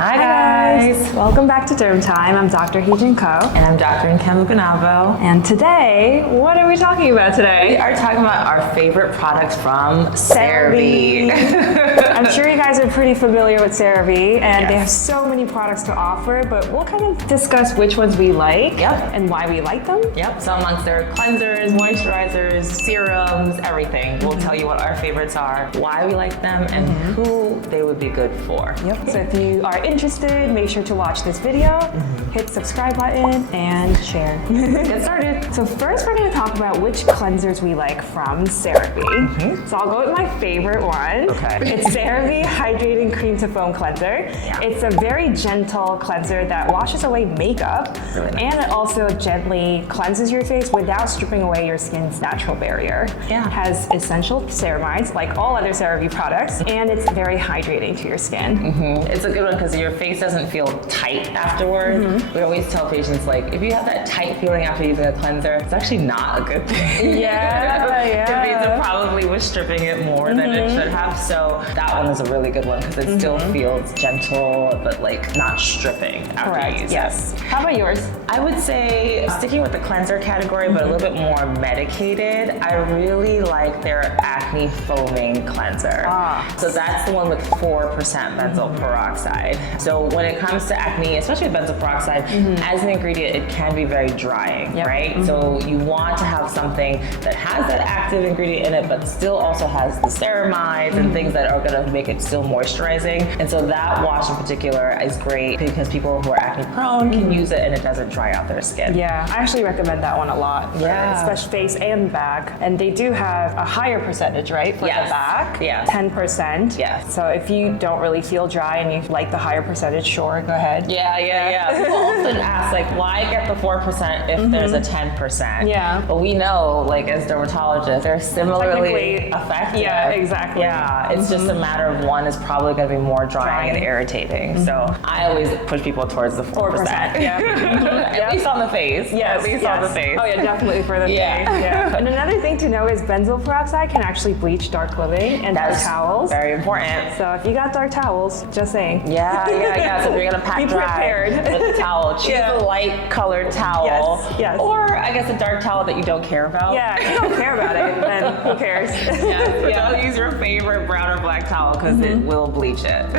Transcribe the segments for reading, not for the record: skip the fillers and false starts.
Hi guys! Welcome back to Derm Time. I'm Dr. Heejin Ko. And I'm Dr. Nkem Uganabo. And today, what are we talking about today? We are talking about our favorite products from CeraVe. I'm sure you guys are pretty familiar with CeraVe, and they have so many products to offer, but we'll kind of discuss which ones we like and why we like them. So amongst their cleansers, moisturizers, serums, everything. We'll tell you what our favorites are, why we like them, and who they would be good for. So if you are interested, make sure to watch this video, hit subscribe button, and share. Get started. So first we're going to talk about which cleansers we like from CeraVe. So I'll go with my favorite one. It's CeraVe Hydrating Cream to Foam Cleanser. It's a very gentle cleanser that washes away makeup, and it also gently cleanses your face without stripping away your skin's natural barrier. It has essential ceramides, like all other CeraVe products, and it's very hydrating to your skin. It's a good one because your face doesn't feel tight afterward. We always tell patients, like, if you have that tight feeling after using a cleanser, it's actually not a good thing. Your face probably was stripping it more than it should have. So that one is a really good one because it still feels gentle, but like not stripping after you use it. How about yours? I would say, sticking with the cleanser category, but a little bit more medicated, I really like their acne foaming cleanser. So that's the one with 4% benzoyl peroxide. So when it comes to acne, especially with benzoyl peroxide, as an ingredient, it can be very drying, right? So you want to have something that has that active ingredient in it, but still also has the ceramides and things that are gonna make it still moisturizing. And so that wash in particular is great because people who are acne prone can use it and it doesn't dry out their skin. I actually recommend that one a lot, especially face and back. And they do have a higher percentage, right, for the back? 10%. So if you don't really feel dry and you like the higher percentage, sure, go ahead. People often ask, like, why get the 4% if there's a 10%? But we know, like, as dermatologists, they're similarly effective. It's just a matter of one is probably going to be more drying and irritating. So I always push people towards the 4%. At least on the face. At least on the face. Oh yeah, definitely for the face. And another thing to know is benzoyl peroxide can actually bleach dark clothing and dark towels. Very important. So if you got dark towels, just saying. So if you're gonna pack dry with a towel, choose a light colored towel. Or I guess a dark towel that you don't care about. If you don't care about it, then who cares? Don't use your favorite brown or black towel because it will bleach it.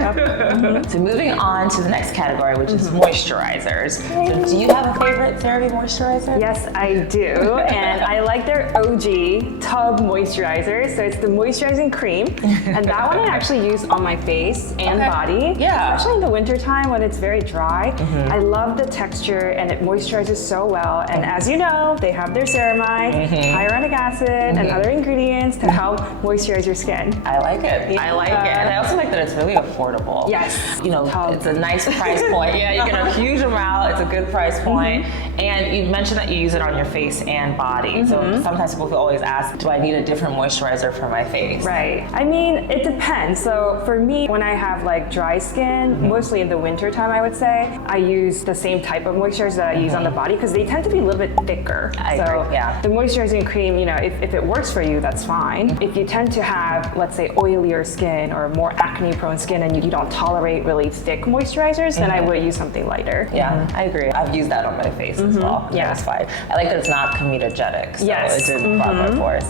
So moving on to the next category, which is moisturizers. So do you have a favorite CeraVe moisturizer? Yes, I do. And I like their OG tub moisturizer. So it's the moisturizing cream. And that one I actually use on my face and body. Especially in the winter time when it's very dry. I love the texture and it moisturizes so well. And as you know, they have their ceramide, hyaluronic acid, and other ingredients to help moisturize your skin. I like it. I like it. And I also like that it's really affordable. You know, it's a nice price point. You get a huge amount. It's a good price point. And you mentioned that you use it on your face and body. So sometimes people always ask, do I need a different moisturizer for my face? I mean, it depends. So for me, when I have like dry skin, mostly in the winter time, I would say, I use the same type of moisturizer that I use on the body because they tend to be a little bit thicker. I agree. The moisturizing cream, you know, if it works for you, that's fine. If you tend to have, let's say, oilier skin or more acne prone skin and you don't tolerate really thick moisturizers, then I would use something lighter. I agree. I've used that on my face as well. It's fine. I like that it's not comedogenic, so it didn't clog my pores.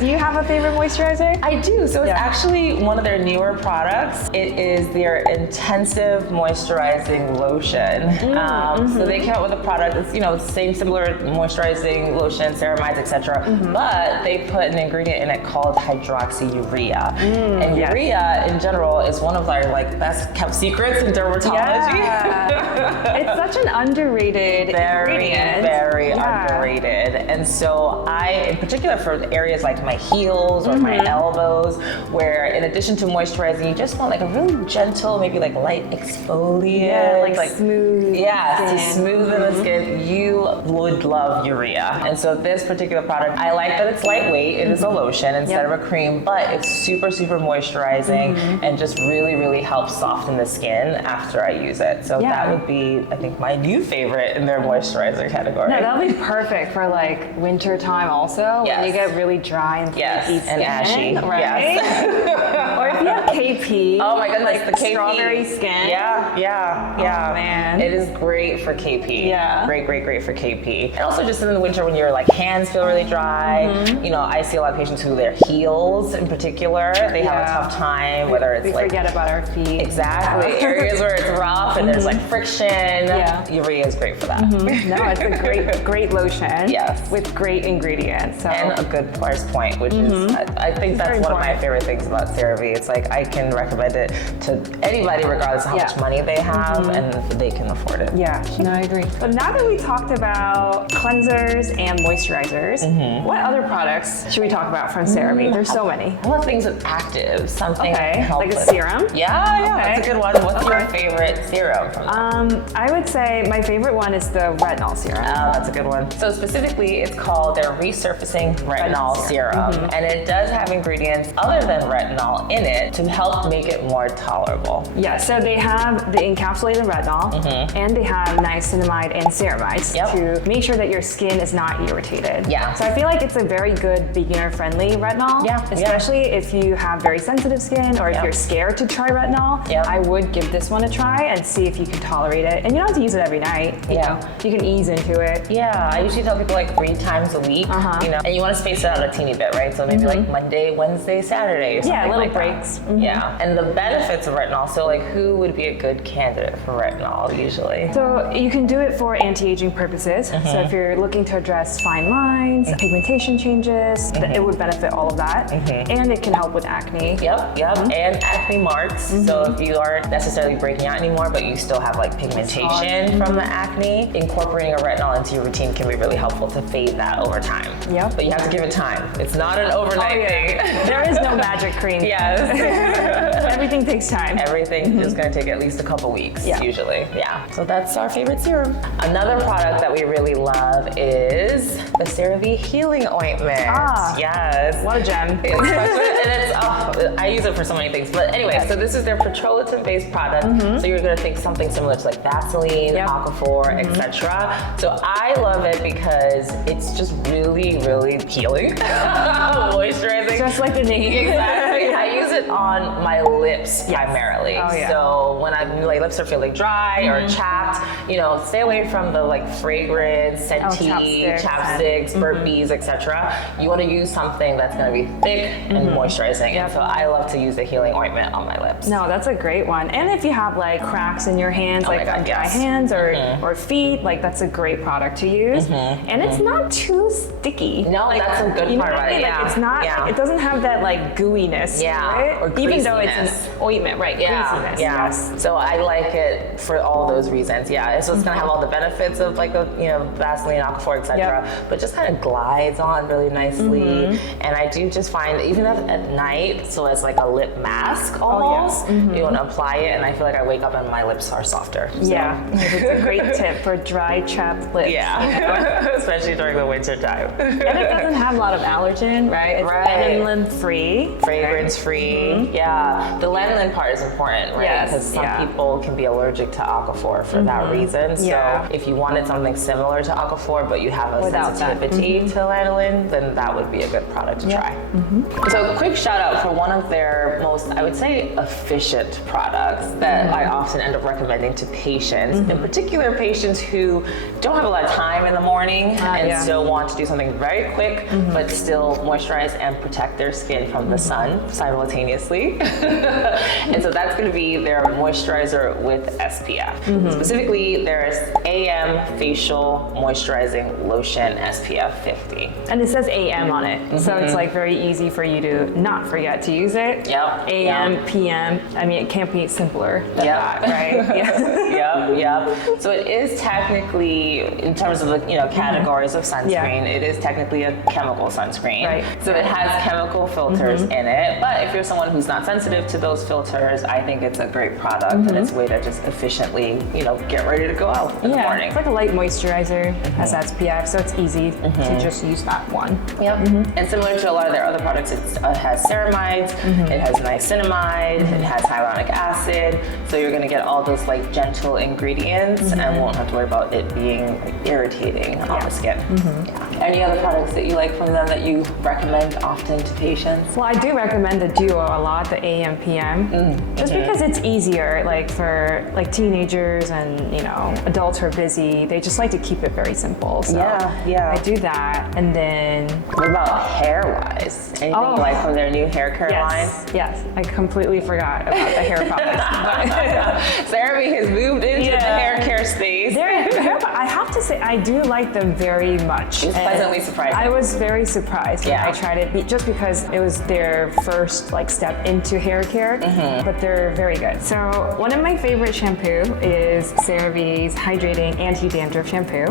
Do you have a favorite moisturizer? I do. So it's actually one of their newer products. It is their intensive moisturizing lotion. So they came out with a product. It's, you know, same similar moisturizing lotion, ceramides, etc. But they put an ingredient in it called hydroxyurea. And urea in general is one of our like best kept secrets in dermatology. It's such an underrated ingredient. Very underrated. And so I, in particular for areas like my heels or my elbows, where in addition to moisturizing, you just want like a really gentle, maybe like light exfoliant. Like smooth. To smoothen the skin, you would love urea. And so this particular product, I like that it's lightweight. It is a lotion instead of a cream, but it's super, super moisturizing and just really, really helps soften the skin after I use it. So that would be, I think, my new favorite in their moisturizer category. No, that'll be perfect for like winter time also, when you get really dry and flaky skin, and ashy. right? Or if you have KP, oh my goodness, like the KP. strawberry skin. Yeah. Oh, man. It is great for KP. Yeah. Great for KP. And also just in the winter when your like hands feel really dry. You know, I see a lot of patients who their heels in particular, they have a tough time, whether it's we like forget about our feet. exactly areas where it's rough and there's like friction. Urea is great for that. No, it's a great lotion. Yes. With great ingredients. So. And a good price point, which is I think that's one of my favorite things about CeraVe. It's like I can recommend it to anybody regardless of how much money they have and if they can afford it. Yeah, no, I agree. But now that we talked about cleansers and moisturizers, what other products should we talk about from CeraVe? There's so many. I love things with active, something to help like a with. serum? Yeah, that's a good one. What's your favorite serum from them? I would say my favorite one is the retinol serum. Oh, that's a good one. So specifically, it's called their resurfacing retinol serum. And it does have ingredients other than retinol in it to help make it more tolerable. Yeah, so they have the encapsulated retinol and they have niacinamide and ceramides to make sure that your skin is not irritated. Yeah. So I feel like it's a very good beginner-friendly retinol. Yeah. Especially if you have very sensitive skin or if you're scared to try retinol. I would give this one a try and see if you can tolerate it. And you don't have to use it every night. You know, you can ease into it. Yeah, I usually tell people like 3 times a week, you know, and you want to space it out a teeny bit, right? So maybe like Monday, Wednesday, Saturday or something little like breaks. That. Yeah, and the benefits of retinol, so like who would be a good candidate for retinol usually? So you can do it for anti-aging purposes. So if you're looking to address fine lines, pigmentation changes, it would benefit all of that. And it can help with acne. Yep, and acne marks. So if you aren't necessarily breaking out anymore, but you still have like pigmentation from the acne, incorporating a retinol into your routine can be really helpful to fade that over time. But you have to give it time. It's not an overnight thing. There is no magic cream. Everything takes time. Everything is going to take at least a couple weeks usually. So that's our favorite serum. Another product that we really love is the CeraVe Healing Ointment. Yes. What a gem. I use it for so many things. But anyway, so this is their petroleum-based product. So you're going to think something similar to like Vaseline, Aquaphor, etc. So I love it because it's just really, really healing, moisturizing. Just like the name. Exactly. I use it on my lips primarily. So when my lips are feeling dry or chapped, you know, stay away from the like fragrance, scenty, chapsticks, burpees, etc. You want to use something that's going to be thick and moisturizing. And so I love to use the healing ointment on my lips. No, that's a great one. And if you have like cracks in your hands, like dry hands or feet, like that's a great product to use. And it's not too sticky. No, like, that's a good part about it. Like, it's not, like, it doesn't have that like gooiness to it. Or even though it's an ointment, right? Greasiness. Yes. So I like it for all those reasons. So it's gonna have all the benefits of like a, you know, Vaseline, Aquaphor, etc. But just kind of glides on really nicely. And I do just find even at night, so as like a lip mask almost, you want to apply it, and I feel like I wake up and my lips are softer. So. It's a great tip for dry, chapped lips. Especially during the winter time. And it doesn't have a lot of allergen, right? It's lanolin free. Fragrance free. The lanolin part is important, right? Because some people can be allergic to Aquaphor for that reason. So if you wanted something similar to Aquaphor, but you have a sensitivity to lanolin, then that would be a good product to try. So a quick shout out for one of their most, I would say, efficient products that I often end up recommending to patients, in particular patients who don't have a lot of time in the morning and still want to do something very quick, but still moisturize and protect their skin from the sun simultaneously. And so that's going to be their moisturizer with SPF. Specifically, there's AM Facial Moisturizing Lotion SPF 50. And it says AM on it, so it's like very easy for you to not forget to use it. AM, PM. I mean, it can't be simpler than that, right? So it is technically, in terms of the categories of sunscreen, it is technically a chemical sunscreen. So it has chemical filters in it. But if you're someone who's not sensitive to those filters, I think it's a great product, and it's a way to just efficiently, get ready to go out in the morning. It's like a light moisturizer, has SPF, so it's easy to just use that one. And similar to a lot of their other products, it has ceramides, it has niacinamide, it has hyaluronic acid, so you're going to get all those like gentle ingredients and won't have to worry about it being irritating on the skin. Any other products that you like from them that you recommend often to patients? Well, I do recommend the duo a lot the AM PM, just because it's easier. Like for like teenagers and adults who are busy, they just like to keep it very simple. So yeah. I do that, and then what about hair-wise? Anything like from their new hair care line? Yes, I completely forgot about the hair products. CeraVe has moved into the hair care space. I have to say, I do like them very much. It was pleasantly surprising. I was very surprised when I tried it, just because it was their first step into hair care, but they're very good. So one of my favorite shampoo is CeraVe's Hydrating Anti-Dandruff Shampoo.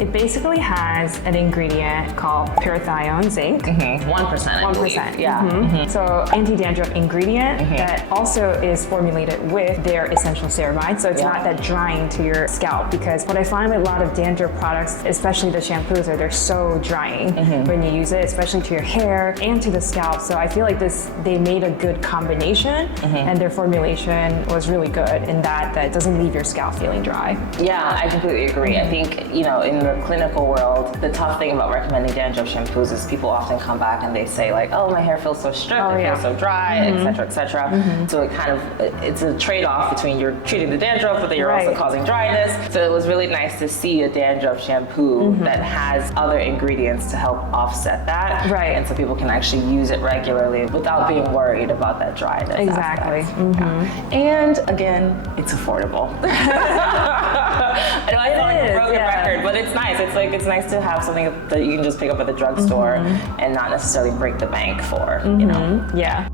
It basically has an ingredient called parathione zinc. 1%, I believe. 1%. Yeah. So anti-dandruff ingredient that also is formulated with their essential ceramides, so it's not that drying to your scalp, because what I find with a lot of dandruff products, especially the shampoos, they're so drying when you use it, especially to your hair and to the scalp. So I feel like they made a good combination, and their formulation was really good in that it doesn't leave your scalp feeling dry. Yeah, I completely agree. I think, in the clinical world, the tough thing about recommending dandruff shampoos is people often come back and they say like, oh, my hair feels so stripped, it feels so dry, etc., etc. So it's a trade-off between you're treating the dandruff, but then you're also causing dryness. So it was really nice to see a dandruff shampoo that has other ingredients to help offset that. Right. And so people can actually use it regularly without being worried about that dryness. Exactly. And again, it's affordable. I know I feel like a broken record, but it's nice. It's nice to have something that you can just pick up at the drugstore and not necessarily break the bank for, Yeah.